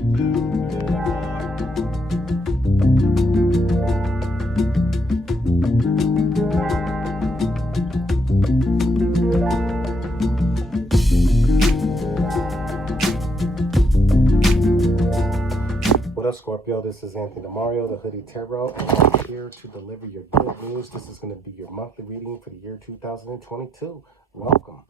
What up, Scorpio? This is Anthony Mario, the Hoodytarot, and I'm here to deliver your good news. This is going to be your monthly reading for the year 2022. Welcome.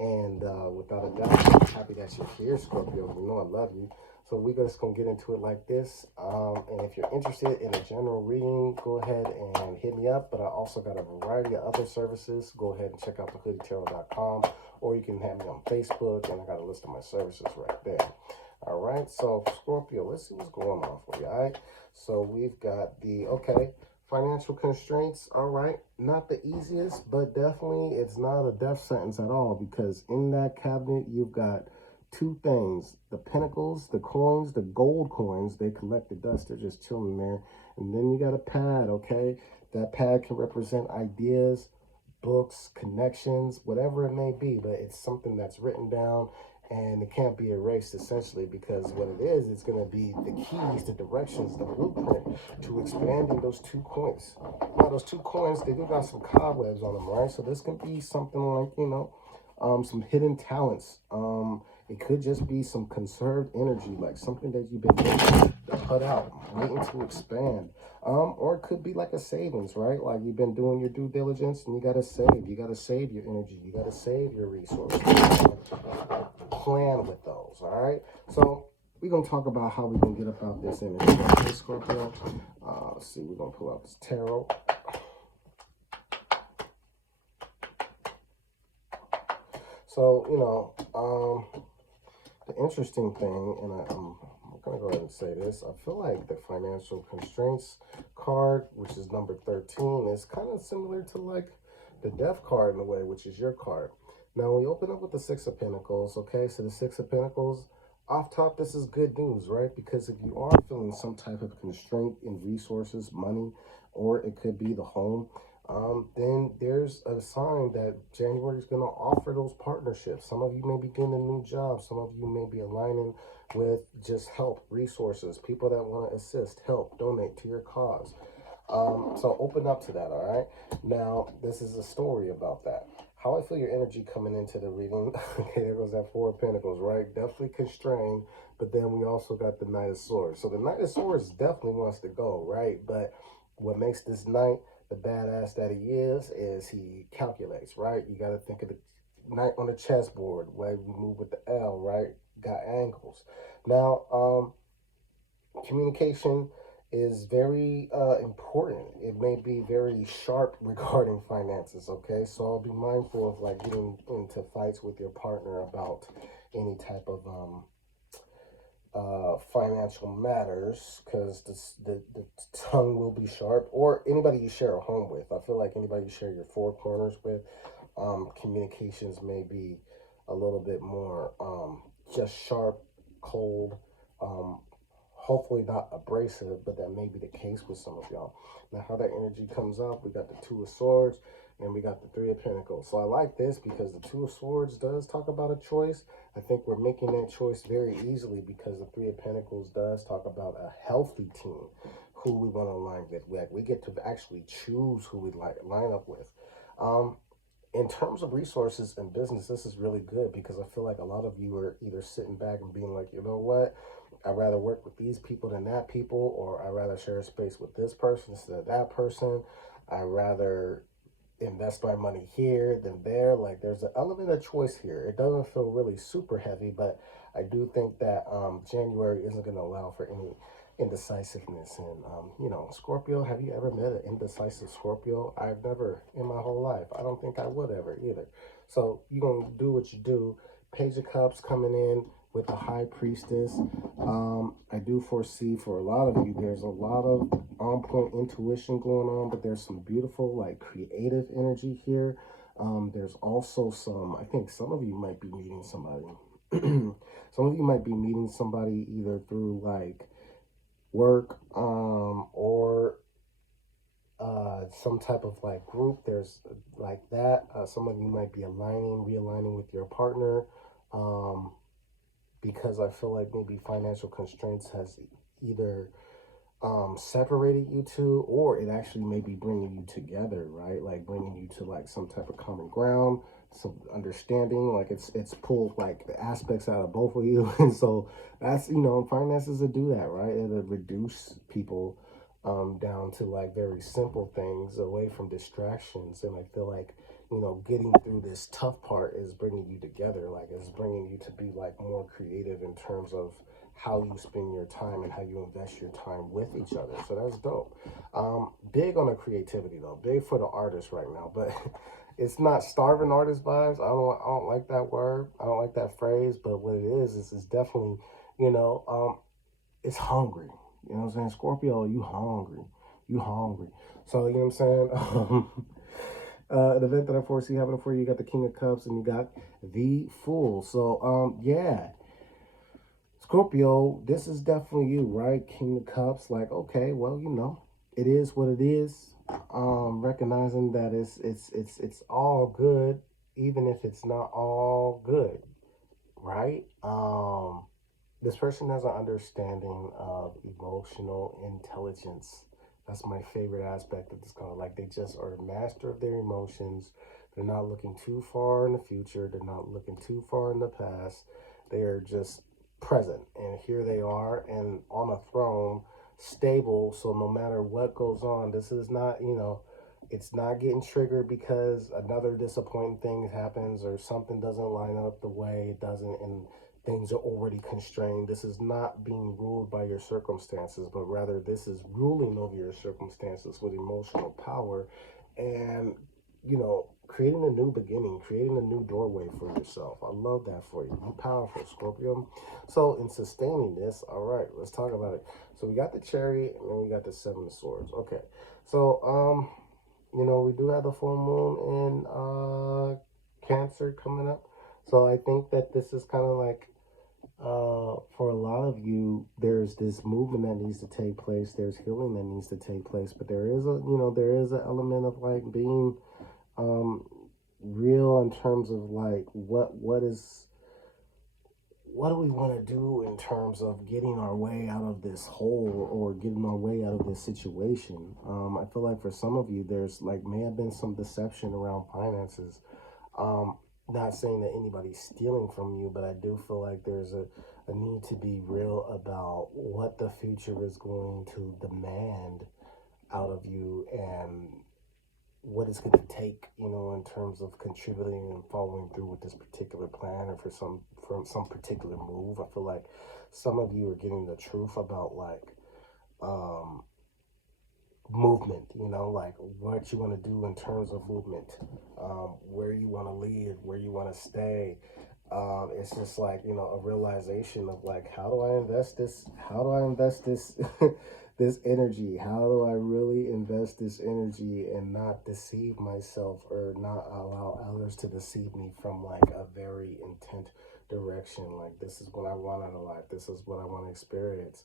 And without a doubt, I'm happy that you're here, Scorpio. You know I love you. So we're just going to get into it like this. And if you're interested in a general reading, go ahead and hit me up. But I also got a variety of other services. Go ahead and check out TheHoodyTarot.com, or you can have me on Facebook, and I got a list of my services right there. All right, so Scorpio, let's see what's going on for you, all right? So we've got the, financial constraints, all right? Not the easiest, but definitely it's not a death sentence at all, because in that cabinet, you've got two things: the pentacles, the coins, the gold coins. They collect the dust, they're just chilling there. And then you got a pad, okay? That pad can represent ideas, books, connections, whatever it may be, but it's something that's written down, and it can't be erased, essentially, because what it is, it's going to be the keys, the directions, the blueprint to expanding those two coins. Now, those two coins, they do got some cobwebs on them, right? So this can be something like, some hidden talents. It could just be some conserved energy, like something that you've been waiting to put out, waiting to expand. Or it could be like a savings, right? Like you've been doing your due diligence and you got to save. You got to save your energy. You got to save your resources. Plan with those, all right? So we're going to talk about how we can get about this energy. Okay, Scorpio? Let's see. We're going to pull out this tarot. So, the interesting thing, and I'm going to go ahead and say this, I feel like the financial constraints card, which is number 13, is kind of similar to like the death card in a way, which is your card. Now, we open up with the Six of Pentacles, okay? So the Six of Pentacles, off top, this is good news, right? Because if you are feeling some type of constraint in resources, money, or it could be the home, then there's a sign that January is going to offer those partnerships. Some of you may be getting a new job. Some of you may be aligning with just help, resources, people that want to assist, help, donate to your cause. So open up to that, all right? Now, this is a story about that. How I feel your energy coming into the reading. Okay, there goes that Four of Pentacles, right? Definitely constrained, but then we also got the Knight of Swords. So the Knight of Swords definitely wants to go, right? But what makes this Knight the badass that he is he calculates, right? You got to think of the Knight on the chessboard, where we move with the L, right? Got angles. Now, communication is very important. It may be very sharp regarding finances, okay? So I'll be mindful of like getting into fights with your partner about any type of financial matters, because the tongue will be sharp, or anybody you share a home with. I feel like anybody you share your four corners with, communications may be a little bit more just sharp, cold, hopefully not abrasive, but that may be the case with some of y'all. Now, how that energy comes up, we got the Two of Swords and we got the Three of Pentacles. So I like this because the Two of Swords does talk about a choice. I think we're making that choice very easily because the Three of Pentacles does talk about a healthy team, who we want to align with. We get to actually choose who we line up with. In terms of resources and business, this is really good because I feel like a lot of you are either sitting back and being like, you know what, I'd rather work with these people than that people, or I'd rather share a space with this person instead of that person. I'd rather invest my money here than there. Like, there's an element of choice here. It doesn't feel really super heavy, but I do think that January isn't going to allow for any indecisiveness. And Scorpio, have you ever met an indecisive Scorpio? I've never in my whole life. I don't think I would ever either. So you're gonna do what you do. Page of Cups coming in with the High Priestess. I do foresee for a lot of you, there's a lot of on-point intuition going on, but there's some beautiful, like, creative energy here. There's also some, I think some of you might be meeting somebody. Some of you might be meeting somebody either through, like, work, or some type of, like, group. There's, like, that. Some of you might be realigning with your partner. because I feel like maybe financial constraints has either separated you two, or it actually may be bringing you together, right? Like bringing you to like some type of common ground, some understanding. Like it's pulled like the aspects out of both of you, and so that's, you know, finances to do that, right? It'll reduce people down to like very simple things, away from distractions. And I feel like, you know, getting through this tough part is bringing you together. Like it's bringing you to be like more creative in terms of how you spend your time and how you invest your time with each other. So that's dope. Big on the creativity though, big for the artists right now, but it's not starving artist vibes. I don't like that word. I don't like that phrase, but what it is it's definitely, you know, it's hungry. You know what I'm saying? Scorpio, you hungry. You hungry. So, you know what I'm saying? An event that I foresee happening for you, you got the King of Cups and you got the Fool. So, yeah. Scorpio, this is definitely you, right? King of Cups, like, okay, well, you know, it is what it is. Recognizing that it's all good, even if it's not all good, right? This person has an understanding of emotional intelligence. That's my favorite aspect of this card. Like they just are the master of their emotions. They're not looking too far in the future. They're not looking too far in the past. They are just present. And here they are and on a throne, stable. So no matter what goes on, this is not, you know, it's not getting triggered because another disappointing thing happens or something doesn't line up the way it doesn't, and things are already constrained. This is not being ruled by your circumstances, but rather this is ruling over your circumstances with emotional power and, you know, creating a new beginning, creating a new doorway for yourself. I love that for you. Be powerful, Scorpio. So in sustaining this, all right, let's talk about it. So we got the Chariot and then we got the Seven of Swords. Okay. So, you know, we do have the full moon in Cancer coming up. So I think that this is kind of like, for a lot of you, there's this movement that needs to take place. There's healing that needs to take place. But there is a, you know, there is an element of like being um, real in terms of like what do we want to do in terms of getting our way out of this hole or getting our way out of this situation. I feel like for some of you, there's like may have been some deception around finances. Not saying that anybody's stealing from you, but I do feel like there's a need to be real about what the future is going to demand out of you and what it's going to take, you know, in terms of contributing and following through with this particular plan or for some particular move. I feel like some of you are getting the truth about like um, movement, you know, like what you want to do in terms of movement, where you want to live, where you want to stay. It's just like, you know, a realization of like, how do I invest this? How do I invest this, this energy? How do I really invest this energy and not deceive myself or not allow others to deceive me from like a very intent direction? Like, this is what I want out of life. This is what I want to experience.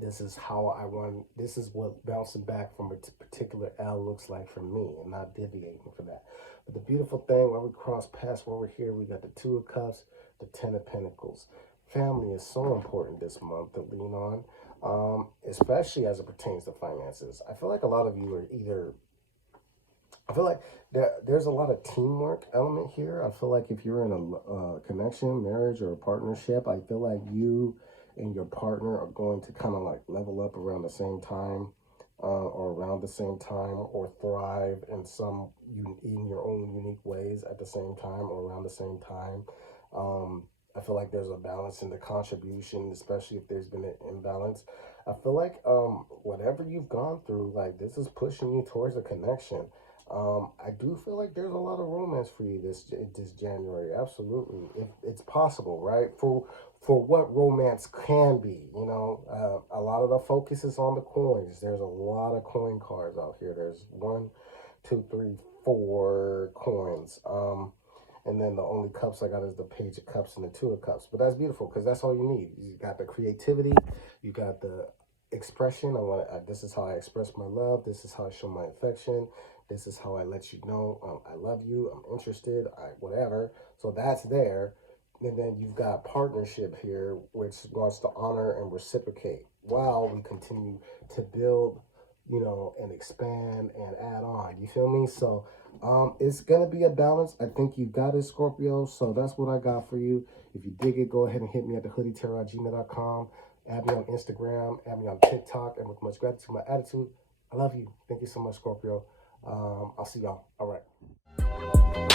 This is how I want, this is what bouncing back from a particular L looks like for me and not deviating from that. But the beautiful thing, when we cross paths, when we're here, we got the Two of Cups, the Ten of Pentacles. Family is so important this month to lean on, especially as it pertains to finances. I feel like a lot of you are either, I feel like there's a lot of teamwork element here. I feel like if you're in a connection, marriage, or a partnership, I feel like you and your partner are going to kind of like level up around the same time, or around the same time, or thrive in in your own unique ways at the same time or around the same time. I feel like there's a balance in the contribution, especially if there's been an imbalance. I feel like whatever you've gone through, like this is pushing you towards a connection. I do feel like there's a lot of romance for you this January. Absolutely, if it's possible, right? For what romance can be, you know, a lot of the focus is on the coins. There's a lot of coin cards out here. There's 1, 2, 3, 4 coins. And then the only cups I got is the Page of Cups and the Two of Cups. But that's beautiful because that's all you need. You got the creativity, you got the expression. This is how I express my love. This is how I show my affection. This is how I let you know I love you. I'm interested. Whatever. So that's there. And then you've got partnership here, which wants to honor and reciprocate while we continue to build, you know, and expand and add on. You feel me? So it's going to be a balance. I think you got it, Scorpio. So that's what I got for you. If you dig it, go ahead and hit me at TheHoodyTarot@gmail.com. Add me on Instagram. Add me on TikTok. And with much gratitude, my attitude, I love you. Thank you so much, Scorpio. I'll see y'all. All right.